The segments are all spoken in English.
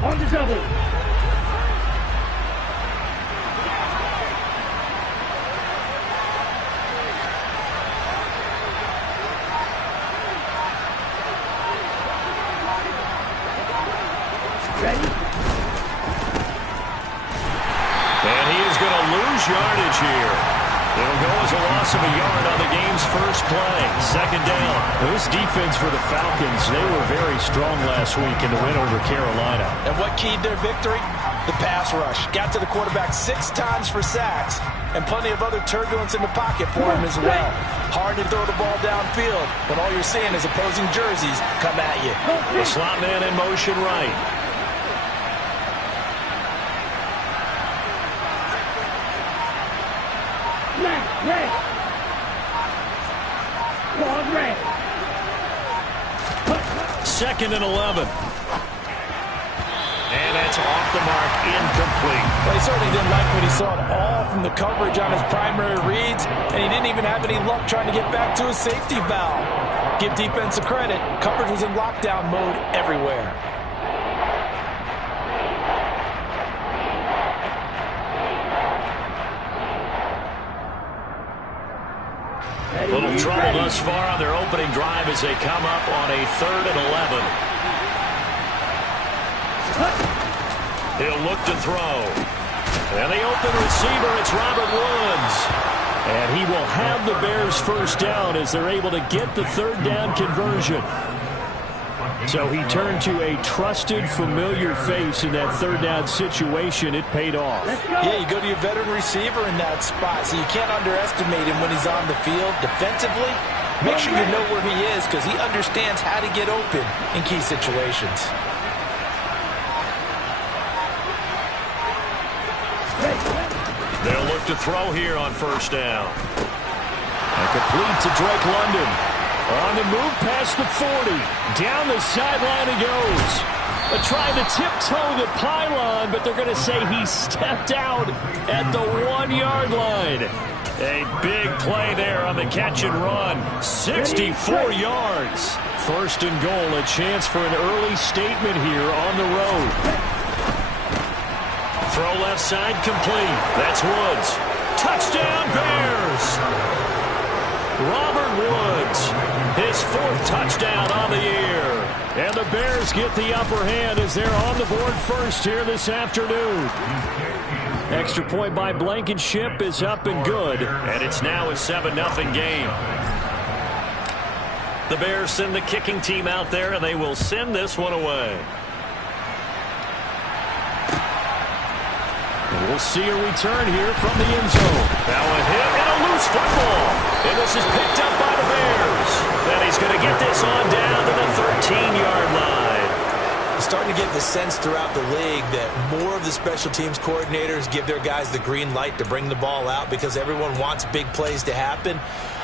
On the double. Ready? And he is going to lose yardage here. It'll go as a loss of a yard on the game's first play. Second down. This defense for the Falcons, they were very strong last week in the win over Carolina. And what keyed their victory? The pass rush. Got to the quarterback 6 times for sacks, and plenty of other turbulence in the pocket for him as well. Hard to throw the ball downfield when all you're seeing is opposing jerseys come at you. The slot man in motion right. Red. Quad red. Second and 11. And that's off the mark, incomplete. But he certainly didn't like what he saw at all from the coverage on his primary reads, and he didn't even have any luck trying to get back to his safety valve. Give defense a credit. Coverage was in lockdown mode everywhere. Little trouble thus far on their opening drive as they come up on a 3rd and 11. He'll look to throw. And the open receiver, it's Robert Woods. And he will have the Bears first down as they're able to get the 3rd down conversion. So he turned to a trusted, familiar face in that 3rd down situation. It paid off. Yeah, you go to your veteran receiver in that spot, so you can't underestimate him when he's on the field defensively. Make sure you know where he is because he understands how to get open in key situations. They'll look to throw here on first down. And complete to Drake London. On the move past the 40. Down the sideline he goes. Trying to tiptoe the pylon, but they're going to say he stepped out at the 1-yard line. A big play there on the catch and run. 64 yards. First and goal, a chance for an early statement here on the road. Throw left side complete. That's Woods. Touchdown Bears! Robert Woods, his 4th touchdown on the year. And the Bears get the upper hand as they're on the board first here this afternoon. Extra point by Blankenship is up and good. And it's now a 7-0 game. The Bears send the kicking team out there, and they will send this one away. And we'll see a return here from the end zone. Now a hit and a loose football. And this is picked up by the Bears. And he's going to get this on down to the 13-yard line. Starting to get the sense throughout the league that more of the special teams coordinators give their guys the green light to bring the ball out because everyone wants big plays to happen.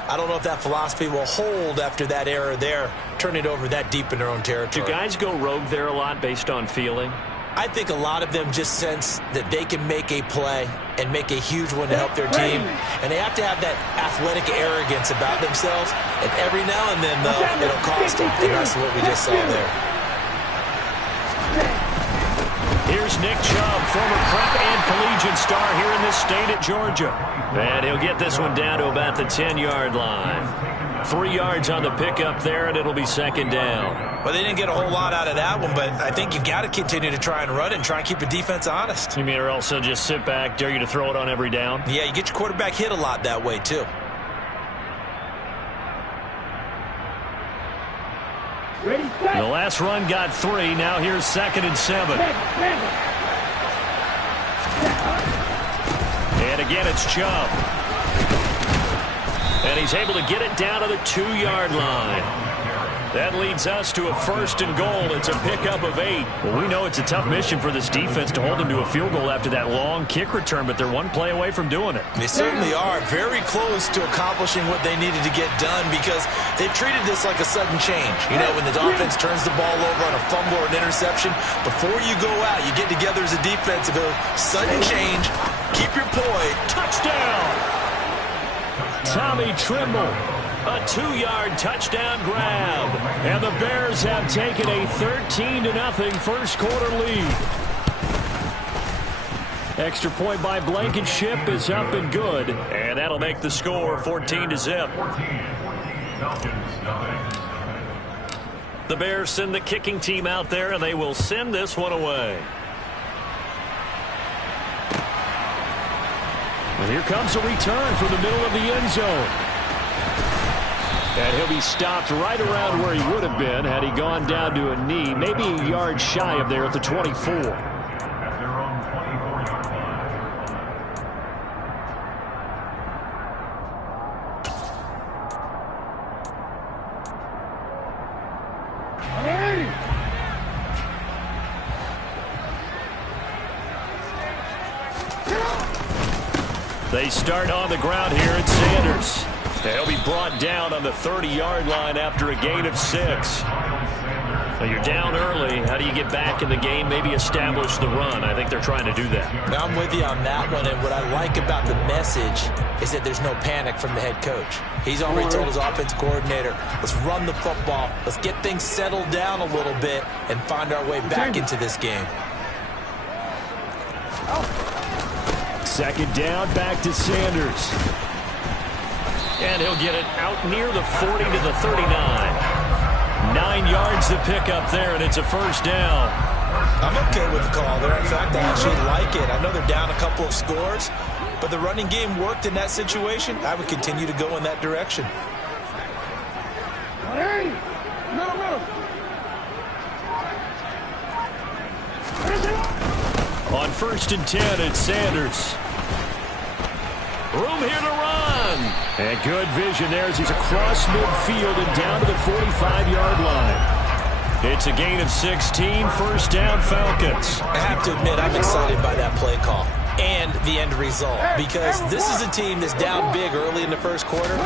I don't know if that philosophy will hold after that error there, turn it over that deep in their own territory. Do guys go rogue there a lot based on feeling? I think a lot of them just sense that they can make a play and make a huge one to help their team. And they have to have that athletic arrogance about themselves. And every now and then, though, it'll cost them. And that's what we just saw there. Here's Nick Chubb, former prep and collegiate star here in this state at Georgia. And he'll get this one down to about the 10-yard line. 3 yards on the pickup there, and it'll be second down. Well, they didn't get a whole lot out of that one, but I think you've got to continue to try and run it and try and keep the defense honest. You mean or also just sit back, dare you to throw it on every down? Yeah, you get your quarterback hit a lot that way, too. The last run got 3. Now here's 2nd and 7. And again, it's Chubb. And he's able to get it down to the 2-yard line. That leads us to a 1st and goal. It's a pickup of 8. Well, we know it's a tough mission for this defense to hold them to a field goal after that long kick return, but they're one play away from doing it. They certainly are. Very close to accomplishing what they needed to get done because they've treated this like a sudden change. You know, when the offense turns the ball over on a fumble or an interception, before you go out, you get together as a defense and go, sudden change, keep your poise. Touchdown! Tommy Tremble A 2-yard touchdown grab. And the Bears have taken a 13-0 first quarter lead. Extra point by Blankenship is up and good. And that'll make the score 14-0. The Bears send the kicking team out there, and they will send this one away. And here comes a return from the middle of the end zone. And he'll be stopped right around where he would have been had he gone down to a knee, maybe a yard shy of there at the 24. They start on the ground here at Sanders. They'll be brought down on the 30-yard line after a gain of 6. Now you're down early. How do you get back in the game, maybe establish the run? I think they're trying to do that. Now, I'm with you on that one, and what I like about the message is that there's no panic from the head coach. He's already told his offensive coordinator, let's run the football, let's get things settled down a little bit and find our way back into this game. Second down, back to Sanders. And he'll get it out near the 40 to the 39. 9 yards to pick up there, and it's a first down. I'm okay with the call there. In fact, I actually like it. I know they're down a couple of scores, but the running game worked in that situation. I would continue to go in that direction. On 1st and 10, it's Sanders. Room here to run. And good vision there as he's across midfield and down to the 45-yard line. It's a gain of 16, first down Falcons. I have to admit, I'm excited by that play call and the end result because this is a team that's down big early in the first quarter,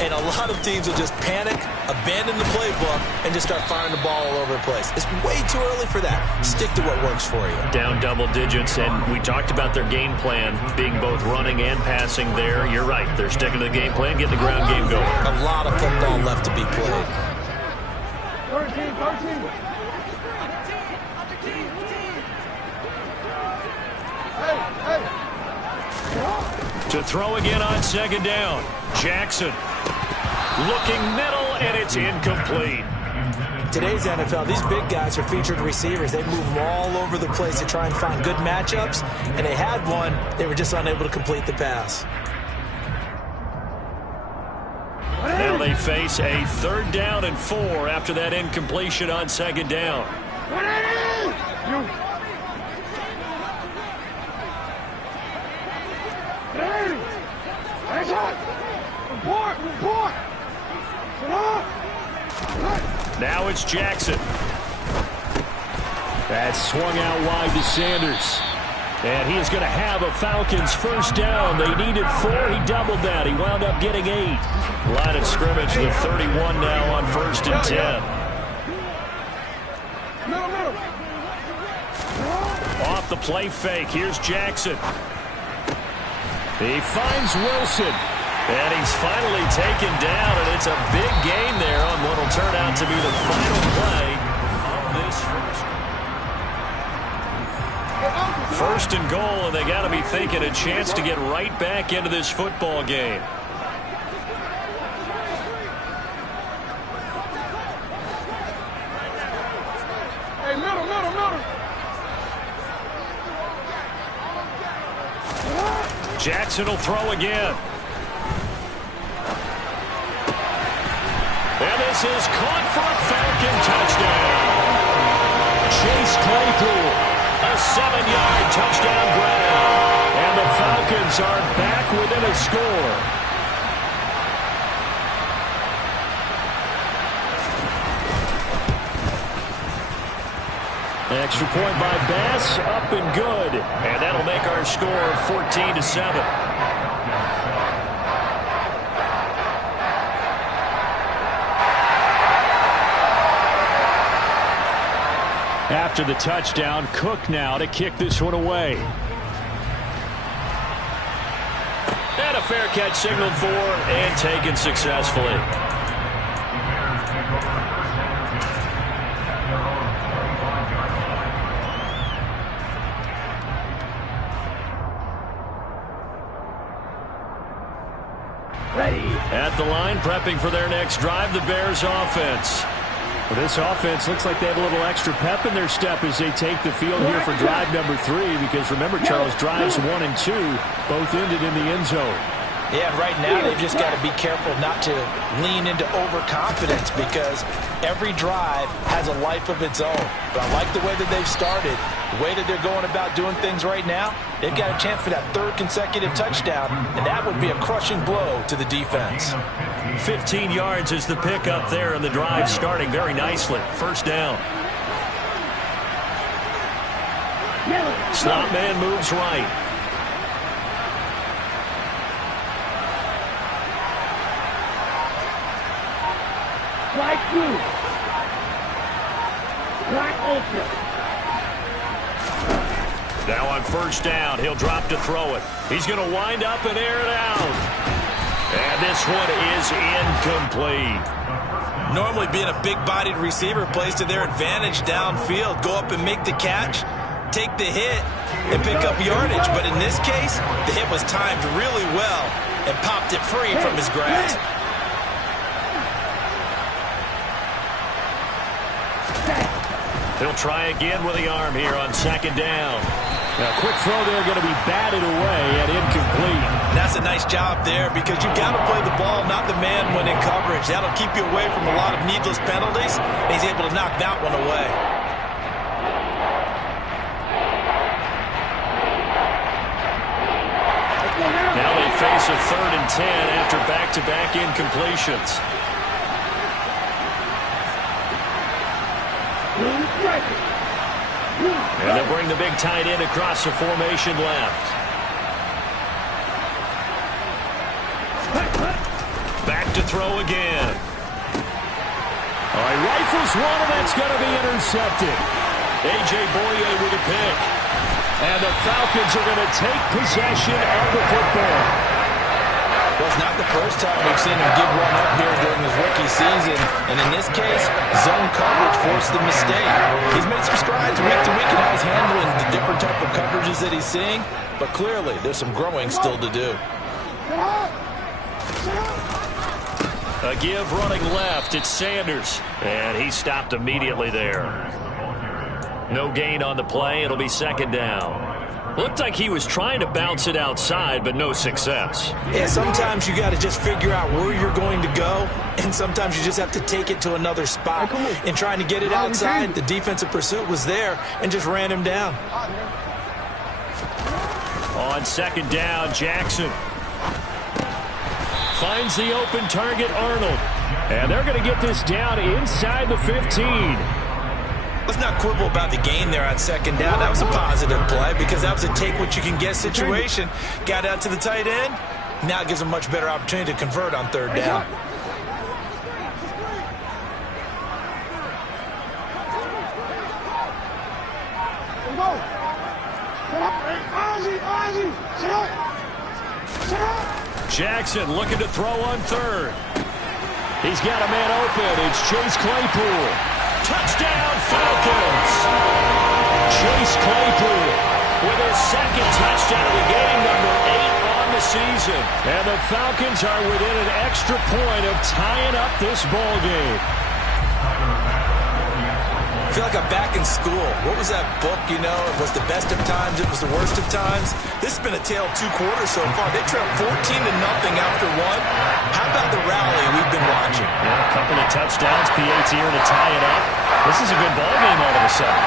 and a lot of teams will just panic, abandon the playbook, and just start firing the ball all over the place. It's way too early for that. Stick to what works for you. Down double digits, and we talked about their game plan being both running and passing there. You're right. They're sticking to the game plan, getting the ground game going. A lot of football left to be played. 13. To throw again on second down. Jackson looking middle, and it's incomplete. Today's NFL, these big guys are featured receivers. They move them all over the place to try and find good matchups, and they had one. They were just unable to complete the pass. Now they face a 3rd down and 4 after that incompletion on second down. Now it's Jackson. That's swung out wide to Sanders. And he is going to have a Falcons first down. They needed 4. He doubled that. He wound up getting 8. Line of scrimmage, the 31 now on 1st and 10. Off the play fake. Here's Jackson. He finds Wilson. And he's finally taken down, and it's a big gain there on what will turn out to be the final play of this first and goal, and they got to be thinking a chance to get right back into this football game. Hey, middle. Jackson will throw again. And this is caught for a Falcon touchdown. Chase Claypool. A 7-yard touchdown grab. And the Falcons are back within a score. Extra point by Bass, up and good. And that'll make our score 14-7. After the touchdown, Cook now to kick this one away. And a fair catch signaled for and taken successfully. At the line, prepping for their next drive, the Bears offense. Well, this offense looks like they have a little extra pep in their step as they take the field here for drive number 3, because remember, Charles, drives 1 and 2 both ended in the end zone. Yeah, and right now they've just got to be careful not to lean into overconfidence, because every drive has a life of its own. But I like the way that they've started, the way that they're going about doing things right now. They've got a chance for that 3rd consecutive touchdown, and that would be a crushing blow to the defense. 15 yards is the pickup there, and the drive starting very nicely. First down. Slot man moves right. Right through. Right open. Now on first down, he'll drop to throw it. He's going to wind up and air it out. And this one is incomplete. Normally being a big-bodied receiver plays to their advantage downfield. Go up and make the catch, take the hit, and pick up yardage. But in this case, the hit was timed really well and popped it free from his grasp. He'll try again with the arm here on second down. Now, quick throw there, going to be batted away and incomplete. That's a nice job there, because you've got to play the ball, not the man when in coverage. That'll keep you away from a lot of needless penalties. He's able to knock that one away. Now they face a 3rd and 10 after back-to-back incompletions. And they'll bring the big tight end across the formation left. Back to throw again. All right, rifles one, and that's going to be intercepted. A.J. Boye with a pick. And the Falcons are going to take possession of the football. Well, it's not the first time we've seen him give one up here during his rookie season. And in this case, zone coverage forced the mistake. He's made some strides week to week in how he's handling the different type of coverages that he's seeing. But clearly, there's some growing still to do. A give running left. It's Sanders. And he stopped immediately there. No gain on the play. It'll be second down. Looked like he was trying to bounce it outside, but no success. Yeah, sometimes you got to just figure out where you're going to go, and sometimes you just have to take it to another spot. In trying to get it outside, the defensive pursuit was there and just ran him down. On second down, Jackson finds the open target, Arnold. And they're going to get this down inside the 15. Let's not quibble about the gain there on second down. That was a positive play, because that was a take-what-you-can-get situation. Got out to the tight end. Now it gives him a much better opportunity to convert on third down. Jackson looking to throw on third. He's got a man open. It's Chase Claypool. Touchdown, Falcons! Chase Claypool with his 2nd touchdown of the game, number 8 on the season. And the Falcons are within an extra point of tying up this ball game. I feel like I'm back in school. What was that book, you know? It was the best of times, it was the worst of times. This has been a tale of 2 quarters so far. They trailed 14-0 after 1. How about the rally we've been watching? Yeah, a couple of touchdowns, PAT here to tie it up. This is a good ball game all of a sudden.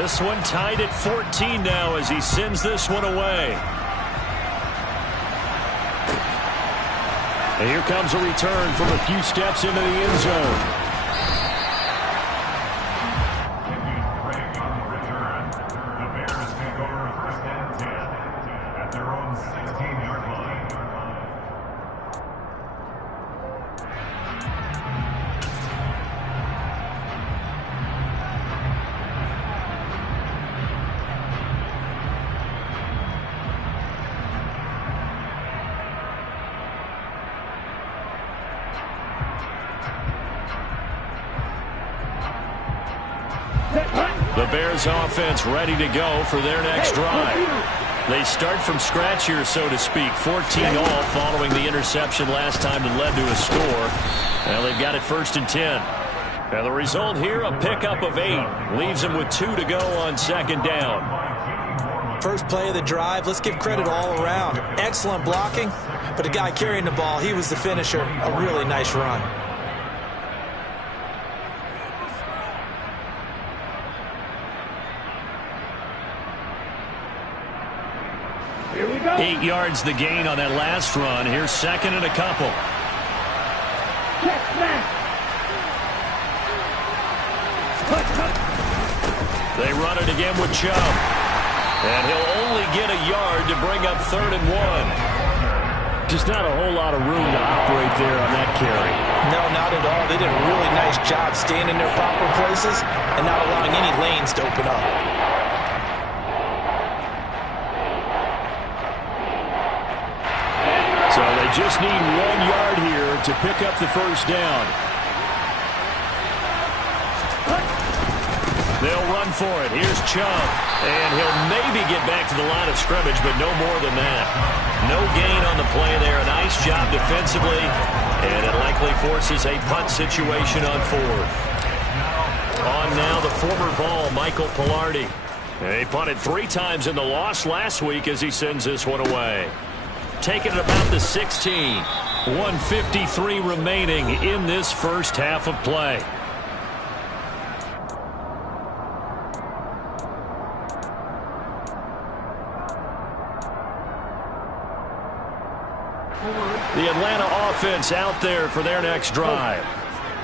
This one tied at 14 now as he sends this one away. And here comes a return from a few steps into the end zone. The Bears offense ready to go for their next drive. They start from scratch here, so to speak. 14 all following the interception last time that led to a score. Well, they've got it 1st and 10. And the result here, a pickup of 8. Leaves them with 2 to go on 2nd down. First play of the drive, let's give credit all around. Excellent blocking, but the guy carrying the ball, he was the finisher. A really nice run. Here we go. 8 yards the gain on that last run. Here's 2nd and a couple. Check back. They run it again with Chubb. And he'll only get a yard to bring up 3rd and 1. Just not a whole lot of room to operate there on that carry. No, not at all. They did a really nice job staying in their proper places and not allowing any lanes to open up. So they just need 1 yard here to pick up the 1st down. They'll run for it. Here's Chubb. And he'll maybe get back to the line of scrimmage, but no more than that. No gain on the play there. A nice job defensively. And it likely forces a punt situation on 4th. On now the former Vol, Michael Palardy. He punted 3 times in the loss last week as he sends this one away. Taking it about the 16. 1:53 remaining in this first half of play. The Atlanta offense out there for their next drive.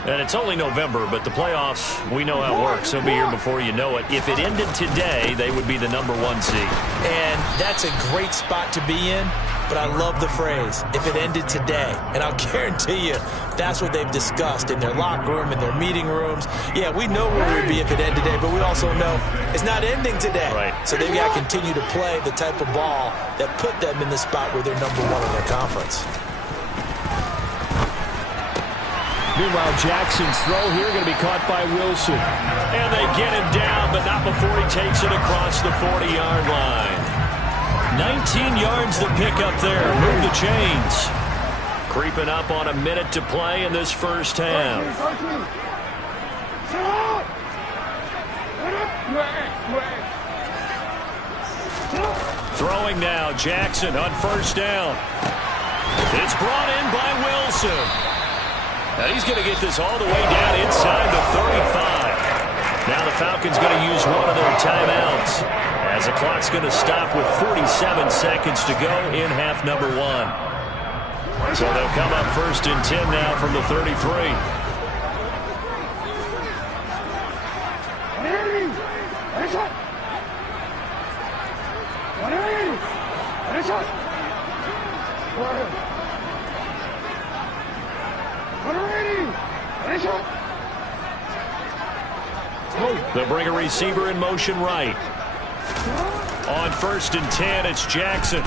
And it's only November, but the playoffs, we know how it works. They'll be here before you know it. If it ended today, they would be the #1 seed. And that's a great spot to be in, but I love the phrase, if it ended today. And I'll guarantee you, that's what they've discussed in their locker room, in their meeting rooms. Yeah, we know where we'd be if it ended today, but we also know it's not ending today. Right. So they've got to continue to play the type of ball that put them in the spot where they're #1 in their conference. Meanwhile, Jackson's throw here going to be caught by Wilson. And they get him down, but not before he takes it across the 40-yard line. 19 yards to pick up there. Move the chains. Creeping up on a minute to play in this first half. Throwing now, Jackson on 1st down. It's brought in by Wilson. And he's going to get this all the way down inside the 35. Now the Falcons going to use one of their timeouts as the clock's going to stop with 47 seconds to go in half #1. So they'll come up 1st and 10 now from the 33. They'll bring a receiver in motion right. On 1st and 10, it's Jackson.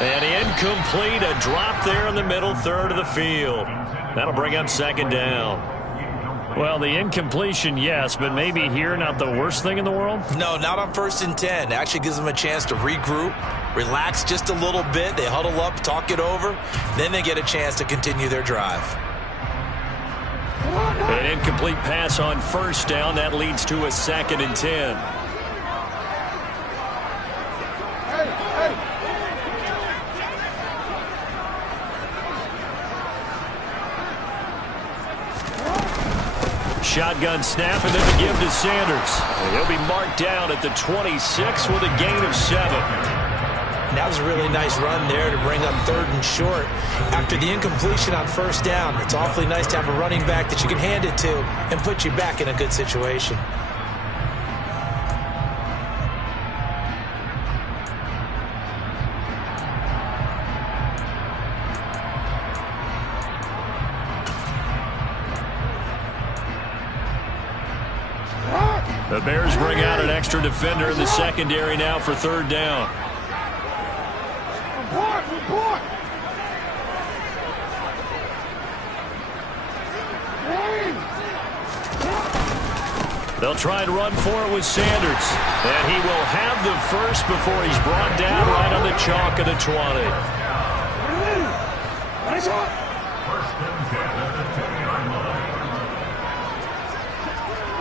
And incomplete, a drop there in the middle third of the field. That'll bring up 2nd down. Well, the incompletion, yes, but maybe here not the worst thing in the world? No, not on 1st and 10. It actually gives them a chance to regroup, relax just a little bit. They huddle up, talk it over. Then they get a chance to continue their drive. An incomplete pass on 1st down. That leads to a 2nd and 10. Shotgun snap and then the give to Sanders. And he'll be marked down at the 26 with a gain of 7. That was a really nice run there to bring up 3rd and short. After the incompletion on 1st down, it's awfully nice to have a running back that you can hand it to and put you back in a good situation. The Bears bring out an extra defender in the secondary now for 3rd down. They'll try and run for it with Sanders. And he will have the first before he's brought down right on the chalk of the 20. Nice one.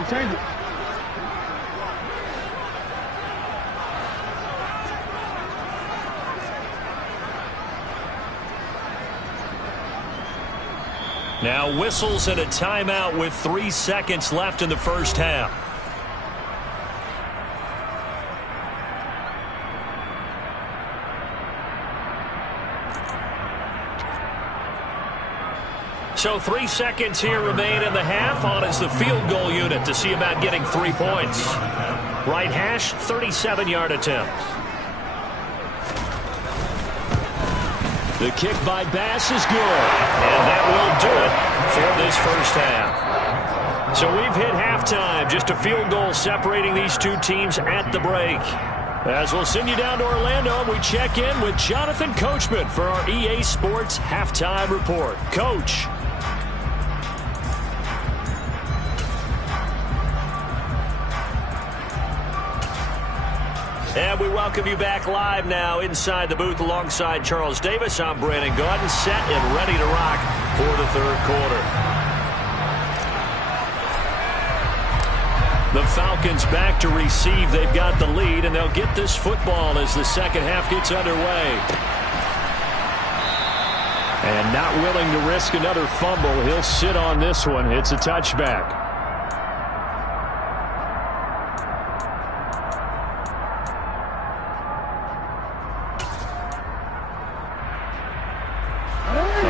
Change it. Now whistles and a timeout with 3 seconds left in the first half. So 3 seconds here remain in the half. On is the field goal unit to see about getting 3 points. Right hash, 37-yard attempt. The kick by Bass is good. And that will do it for this first half. So we've hit halftime. Just a field goal separating these two teams at the break. As we'll send you down to Orlando, we check in with Jonathan Coachman for our EA Sports Halftime Report. Coach. And we welcome you back live now inside the booth alongside Charles Davis. I'm Brandon Gaudin, set and ready to rock for the third quarter. The Falcons back to receive. They've got the lead, and they'll get this football as the second half gets underway. And not willing to risk another fumble. He'll sit on this one. It's a touchback.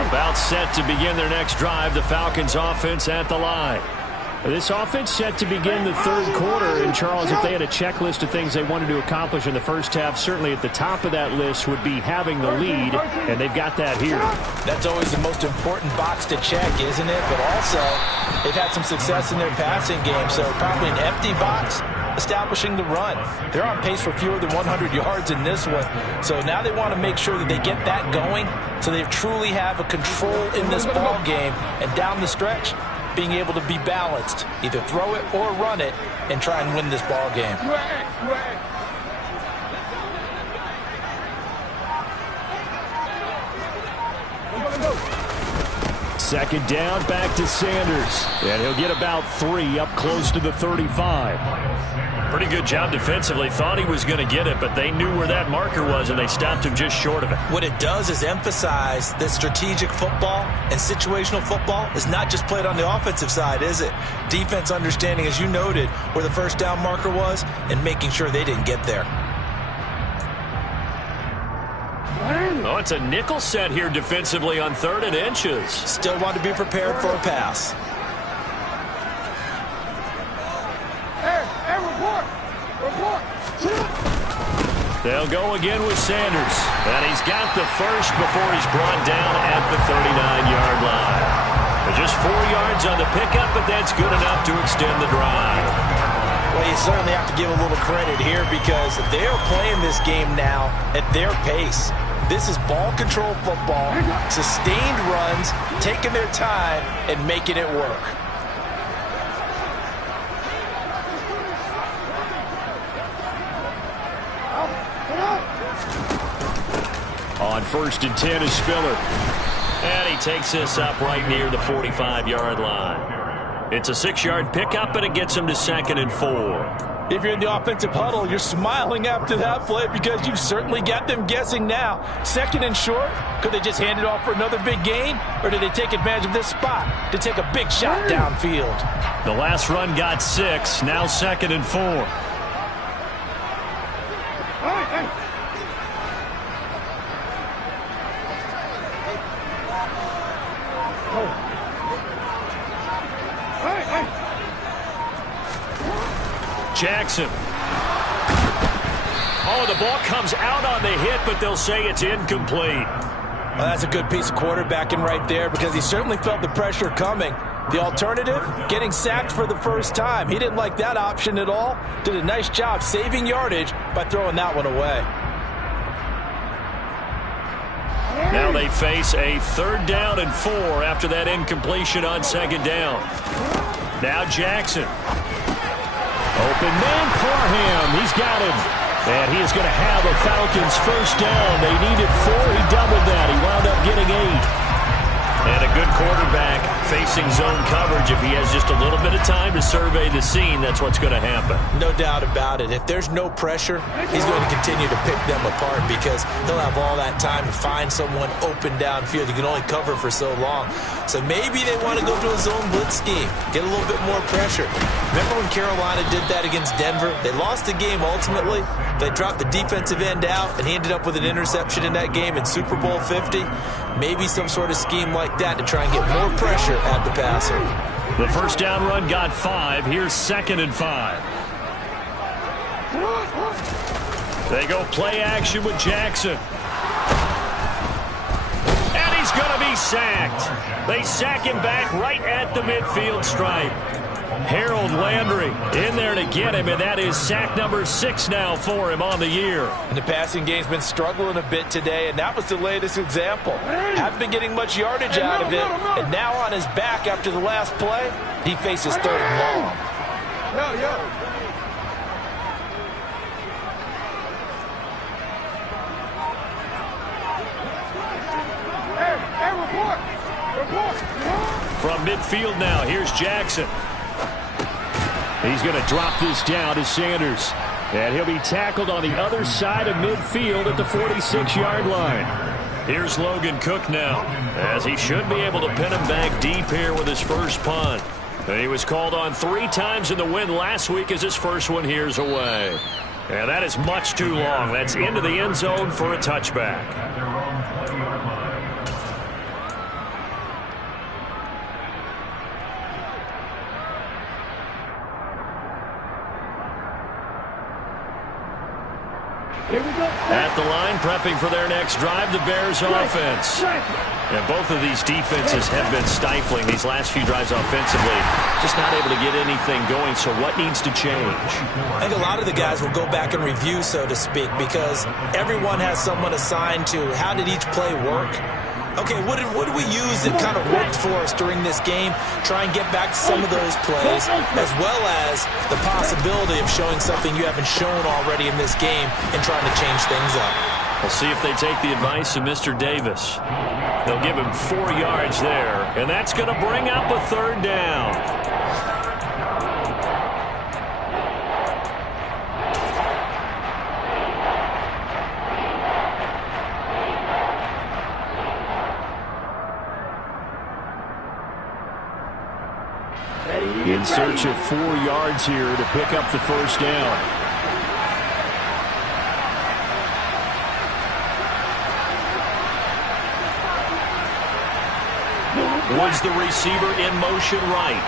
About set to begin their next drive, the Falcons offense at the line. This offense set to begin the third quarter, and Charles, if they had a checklist of things they wanted to accomplish in the first half, certainly at the top of that list would be having the lead, and they've got that here. That's always the most important box to check, isn't it? But also, they've had some success in their passing game, so probably an empty box establishing the run. They're on pace for fewer than 100 yards in this one, so now they want to make sure that they get that going so they truly have a control in this ball game, and down the stretch, being able to be balanced, either throw it or run it, and try and win this ball game. Second down, back to Sanders. And he'll get about 3 up close to the 35. Pretty good job defensively. Thought he was going to get it, but they knew where that marker was, and they stopped him just short of it. What it does is emphasize that strategic football and situational football is not just played on the offensive side, is it? Defense understanding, as you noted, where the first down marker was and making sure they didn't get there. Oh, it's a nickel set here defensively on 3rd and inches. Still want to be prepared for a pass. They'll go again with Sanders. And he's got the first before he's brought down at the 39-yard line. Just 4 yards on the pickup, but that's good enough to extend the drive. Well, you certainly have to give a little credit here because they're playing this game now at their pace. This is ball control football, sustained runs, taking their time, and making it work. On 1st and 10 is Spiller. And he takes this up right near the 45-yard line. It's a 6-yard pickup, and it gets him to 2nd and 4. If you're in the offensive huddle, you're smiling after that play because you've certainly got them guessing now. 2nd and short, could they just hand it off for another big gain? Or did they take advantage of this spot to take a big shot downfield? The last run got 6, now 2nd and 4. Jackson. Oh, the ball comes out on the hit, but they'll say it's incomplete. Well, that's a good piece of quarterbacking right there because he certainly felt the pressure coming. The alternative, getting sacked for the first time. He didn't like that option at all. Did a nice job saving yardage by throwing that one away. Now they face a 3rd down and 4 after that incompletion on 2nd down. Now Jackson. Open man, Parham. He's got him. And he is going to have a Falcons first down. They needed 4. He doubled that. He wound up getting 8. And a good quarterback facing zone coverage. If he has just a little bit of time to survey the scene, that's what's going to happen. No doubt about it. If there's no pressure, he's going to continue to pick them apart because he'll have all that time to find someone open downfield. You can only cover for so long. So maybe they want to go to a zone blitz scheme, get a little bit more pressure. Remember when Carolina did that against Denver? They lost the game ultimately. They dropped the defensive end out, and he ended up with an interception in that game in Super Bowl 50. Maybe some sort of scheme like that to try and get more pressure at the passer. The first down run got 5. Here's 2nd and 5. They go play action with Jackson. And he's going to be sacked. They sack him back right at the midfield stripe. Harold Landry in there to get him, and that is sack number 6 now for him on the year. And the passing game's been struggling a bit today, and that was the latest example. Haven't been getting much yardage out of it, and now on his back after the last play, he faces 3rd and long. From midfield now, here's Jackson. He's going to drop this down to Sanders. And he'll be tackled on the other side of midfield at the 46-yard line. Here's Logan Cook now, as he should be able to pin him back deep here with his first punt. And he was called on 3 times in the win last week as his first one here's away. And that is much too long. That's into the end zone for a touchback. At the line, prepping for their next drive, the Bears offense. And both of these defenses have been stifling these last few drives offensively. Just not able to get anything going, so what needs to change? I think a lot of the guys will go back and review, so to speak, because everyone has someone assigned to how did each play work. Okay, what did we use that kind of worked for us during this game? Try and get back to some of those plays, as well as the possibility of showing something you haven't shown already in this game and trying to change things up. We'll see if they take the advice of Mr. Davis. They'll give him 4 yards there, and that's going to bring up a 3rd down. In search of 4 yards here to pick up the first down. Woods the receiver in motion right.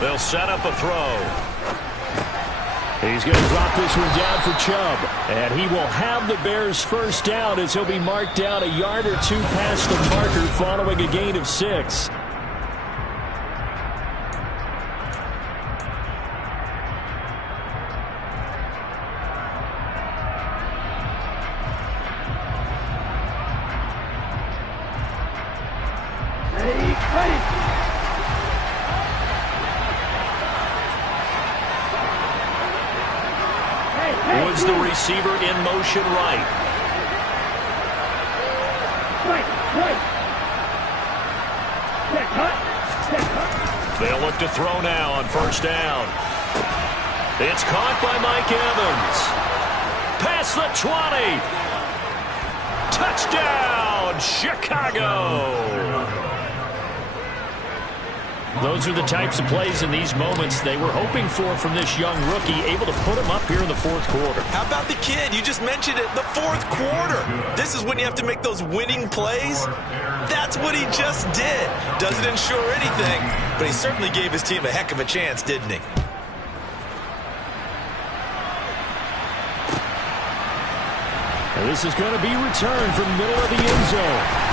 They'll set up a throw. He's going to drop this one down for Chubb. And he will have the Bears first down as he'll be marked down a yard or 2 past the marker following a gain of 6. Woods the receiver in motion right. They'll look to throw now on first down. It's caught by Mike Evans. Past the 20. Touchdown, Chicago. Those are the types of plays in these moments they were hoping for from this young rookie, able to put him up here in the 4th quarter. How about the kid? You just mentioned it, the 4th quarter. This is when you have to make those winning plays. That's what he just did. Doesn't ensure anything, but he certainly gave his team a heck of a chance, didn't he? And this is going to be returned from the middle of the end zone.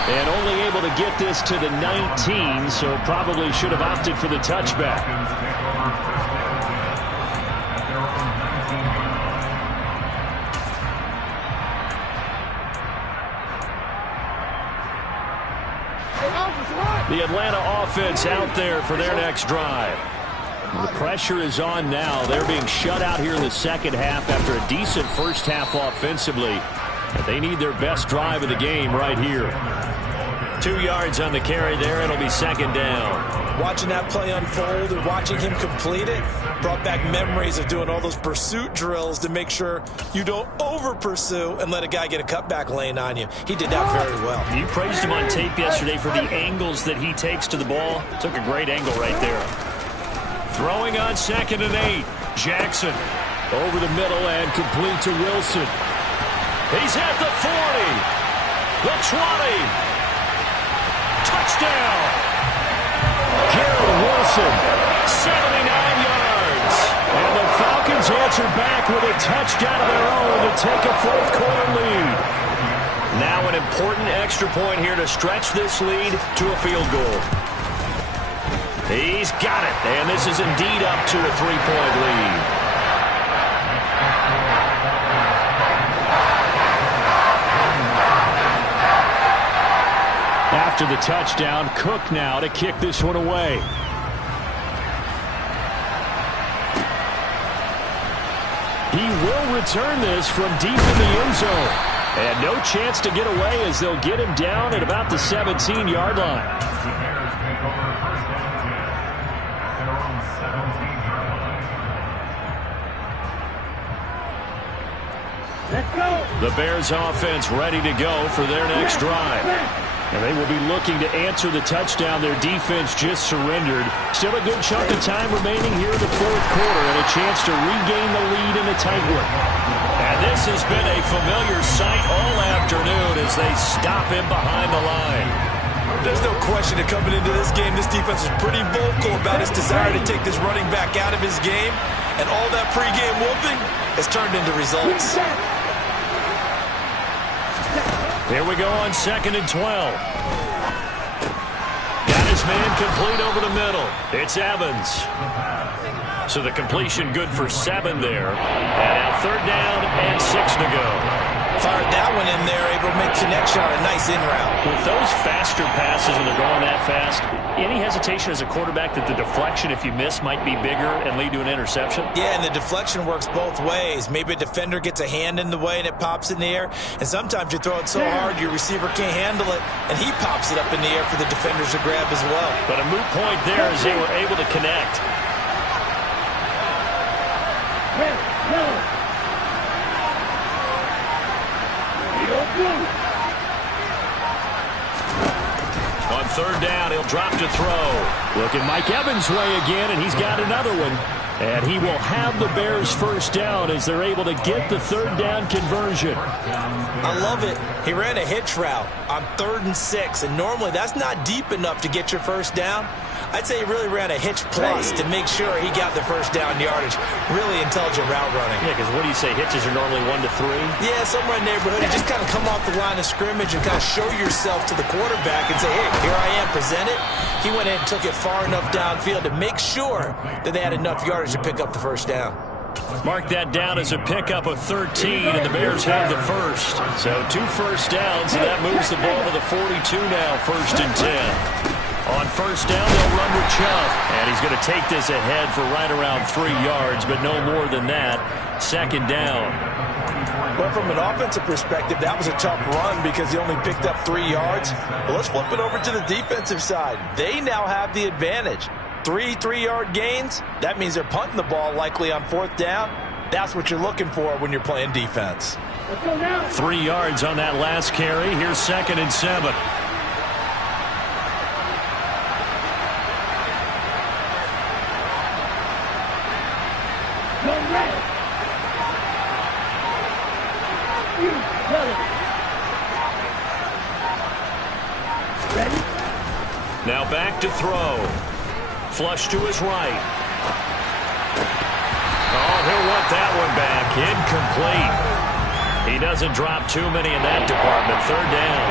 And only able to get this to the 19, so probably should have opted for the touchback. The Atlanta offense out there for their next drive. The pressure is on now. They're being shut out here in the second half after a decent first half offensively. But they need their best drive of the game right here. 2 yards on the carry there. It'll be second down. Watching that play unfold and watching him complete it brought back memories of doing all those pursuit drills to make sure you don't over-pursue and let a guy get a cutback lane on you. He did that very well. You praised him on tape yesterday for the angles that he takes to the ball. Took a great angle right there. Throwing on 2nd and 8. Jackson over the middle and complete to Wilson. He's at the 40. The 20. Touchdown. Garrett Wilson. 79 yards. And the Falcons answer back with a touchdown of their own to take a fourth-quarter lead. Now an important extra point here to stretch this lead to a field goal. He's got it, and this is indeed up to a 3-point lead. After the touchdown, Cook now to kick this one away. He will return this from deep in the end zone. And no chance to get away as they'll get him down at about the 17-yard line. The Bears offense ready to go for their next drive. And they will be looking to answer the touchdown their defense just surrendered. Still a good chunk of time remaining here in the fourth quarter and a chance to regain the lead in a tight one. And this has been a familiar sight all afternoon as they stop him behind the line. There's no question that coming into this game, this defense was pretty vocal about its desire to take this running back out of his game. And all that pregame whooping has turned into results. Here we go on 2nd and 12. Got his man complete over the middle. It's Evans. So the completion good for 7 there. And now 3rd down and 6 to go. Fired that one in there, able to make connection on a nice in route. With those faster passes when they're going that fast, any hesitation as a quarterback that the deflection, if you miss, might be bigger and lead to an interception? Yeah, and the deflection works both ways. Maybe a defender gets a hand in the way and it pops in the air. And sometimes you throw it so hard your receiver can't handle it, and he pops it up in the air for the defenders to grab as well. But a moot point there as they were able to connect. On 3rd down, he'll drop to throw. Looking Mike Evans' way again, and he's got another one. And he will have the Bears first down as they're able to get the 3rd down conversion. I love it. He ran a hitch route on 3rd and 6, and normally that's not deep enough to get your first down. I'd say he really ran a hitch plus to make sure he got the first down yardage. Really intelligent route running. Yeah, because what do you say, hitches are normally 1 to 3? Yeah, somewhere in the neighborhood. You just kind of come off the line of scrimmage and kind of show yourself to the quarterback and say, hey, here I am, present it. He went in and took it far enough downfield to make sure that they had enough yardage to pick up the first down. Mark that down as a pickup of 13, and the Bears have the first. So 2 first downs, and that moves the ball to the 42 now, 1st and 10. On 1st down, they'll run with Chubb. And he's going to take this ahead for right around 3 yards, but no more than that. 2nd down. But from an offensive perspective, that was a tough run because he only picked up 3 yards. But let's flip it over to the defensive side. They now have the advantage. 3 3-yard gains, that means they're punting the ball likely on 4th down. That's what you're looking for when you're playing defense. 3 yards on that last carry. Here's 2nd and 7. Now back to throw. Flush to his right. Oh, he'll want that one back. Incomplete. He doesn't drop too many in that department. 3rd down.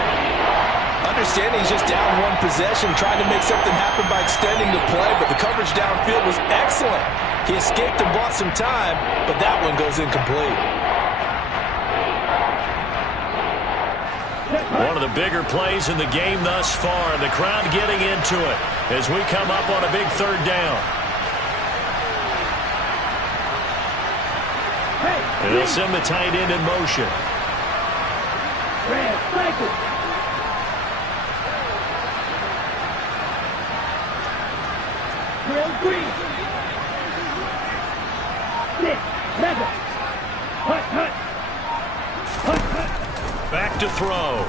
Understanding he's just down 1 possession, trying to make something happen by extending the play, but the coverage downfield was excellent. He escaped and bought some time, but that one goes incomplete. One of the bigger plays in the game thus far, and the crowd getting into it as we come up on a big third down. And they'll send the tight end in motion. Red, cycle. Real green. 6, 7. Hut, hut. Hut, hut. Back to throw.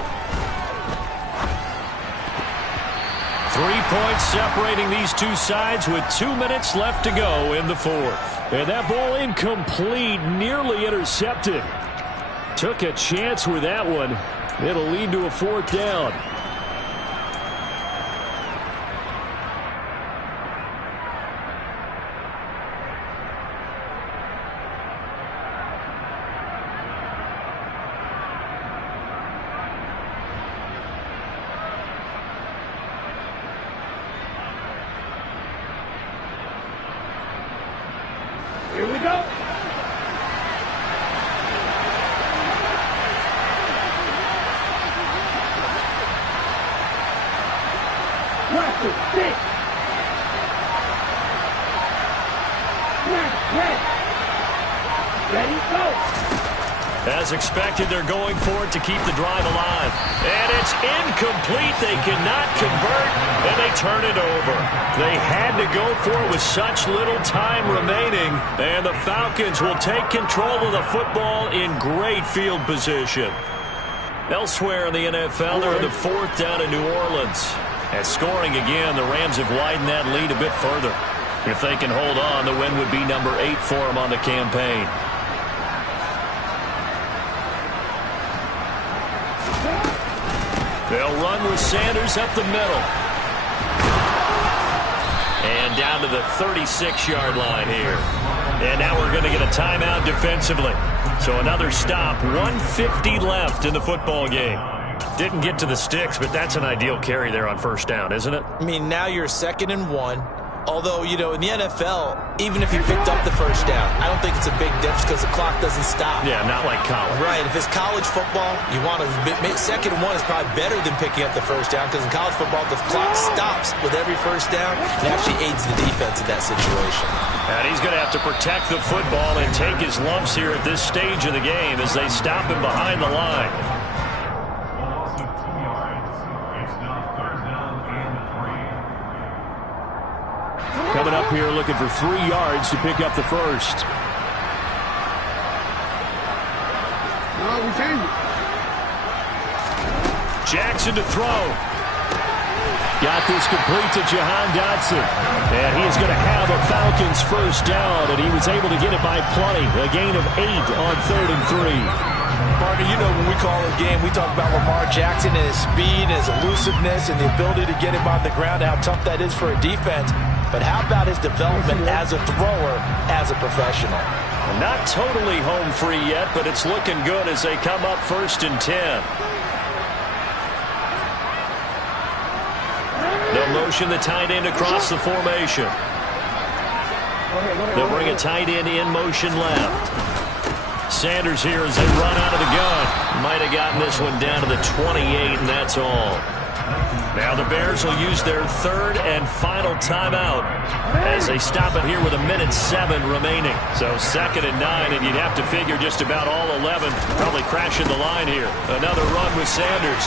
3 points separating these two sides with 2 minutes left to go in the fourth. And that ball incomplete, nearly intercepted. Took a chance with that one. It'll lead to a fourth down. Here we go. Russell, 6. Snap, ready, go. As expected, they're going for it to keep the drive alive. And it's incomplete. They cannot convert, and they turn it over. They had to go for it with such little time remaining, and the Falcons will take control of the football in great field position. Elsewhere in the NFL, they're in the fourth down in New Orleans. And scoring again, the Rams have widened that lead a bit further. If they can hold on, the win would be number 8 for them on the campaign. They'll run with Sanders up the middle. And down to the 36-yard line here. And now we're going to get a timeout defensively. So another stop, 1:50 left in the football game. Didn't get to the sticks, but that's an ideal carry there on first down, isn't it? I mean, now you're 2nd and 1. Although, you know, in the NFL, even if you picked up the first down, I don't think it's a big difference because the clock doesn't stop. Yeah, not like college. Right. If it's college football, you want to 2nd and 1 is probably better than picking up the first down because in college football, the clock stops with every first down and actually aids the defense in that situation. And he's going to have to protect the football and take his lumps here at this stage of the game as they stop him behind the line. Coming up here looking for 3 yards to pick up the first. No, we changed it. Jackson to throw. Got this complete to Jahan Dotson. And he is going to have a Falcons first down, and he was able to get it by plenty. A gain of 8 on 3rd and 3. Parker, you know when we call a game, we talk about Lamar Jackson and his speed and his elusiveness and the ability to get him on the ground, how tough that is for a defense. But how about his development as a thrower, as a professional? Not totally home free yet, but it's looking good as they come up 1st and 10. They'll motion the tight end across the formation. They'll bring a tight end in motion left. Sanders here as they run out of the gun. Might have gotten this one down to the 28, and that's all. Now the Bears will use their 3rd and final timeout as they stop it here with 1:07 remaining. So 2nd and 9, and you'd have to figure just about all 11 probably crashing the line here. Another run with Sanders.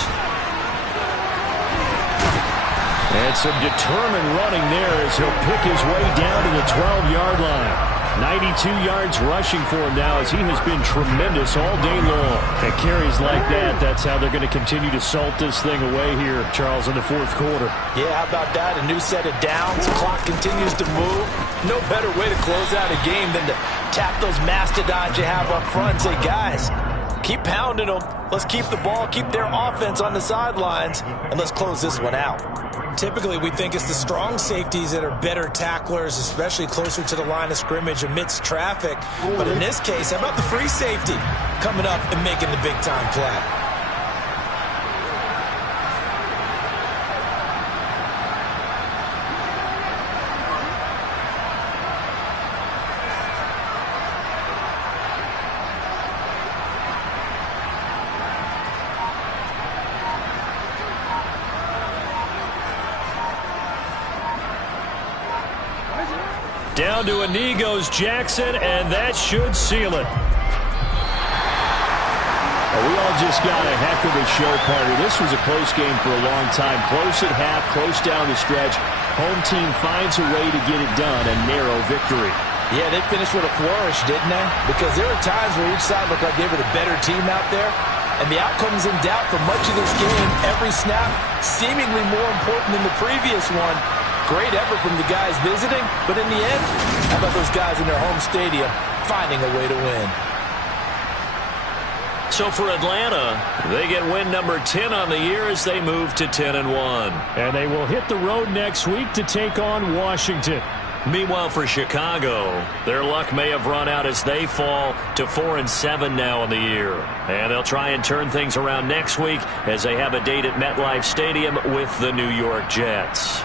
And some determined running there as he'll pick his way down to the 12-yard line. 92 yards rushing for him now as he has been tremendous all day long. And carries like that, that's how they're going to continue to salt this thing away here, Charles, in the fourth quarter. Yeah, how about that? A new set of downs. Clock continues to move. No better way to close out a game than to tap those mastodons you have up front and say, guys, keep pounding them. Let's keep the ball, keep their offense on the sidelines, and let's close this one out. Typically, we think it's the strong safeties that are better tacklers, especially closer to the line of scrimmage amidst traffic. But in this case, how about the free safety coming up and making the big-time play? Down to a knee goes Jackson, and that should seal it. We all just got a heck of a show, partner. This was a close game for a long time. Close at half, close down the stretch. Home team finds a way to get it done, a narrow victory. Yeah, they finished with a flourish, didn't they? Because there were times where each side looked like they were the better team out there, and the outcome's in doubt for much of this game. Every snap seemingly more important than the previous one. Great effort from the guys visiting, but in the end, how about those guys in their home stadium finding a way to win? So for Atlanta, they get win number 10 on the year as they move to 10-1. And they will hit the road next week to take on Washington. Meanwhile, for Chicago, their luck may have run out as they fall to 4-7 now on the year. And they'll try and turn things around next week as they have a date at MetLife Stadium with the New York Jets.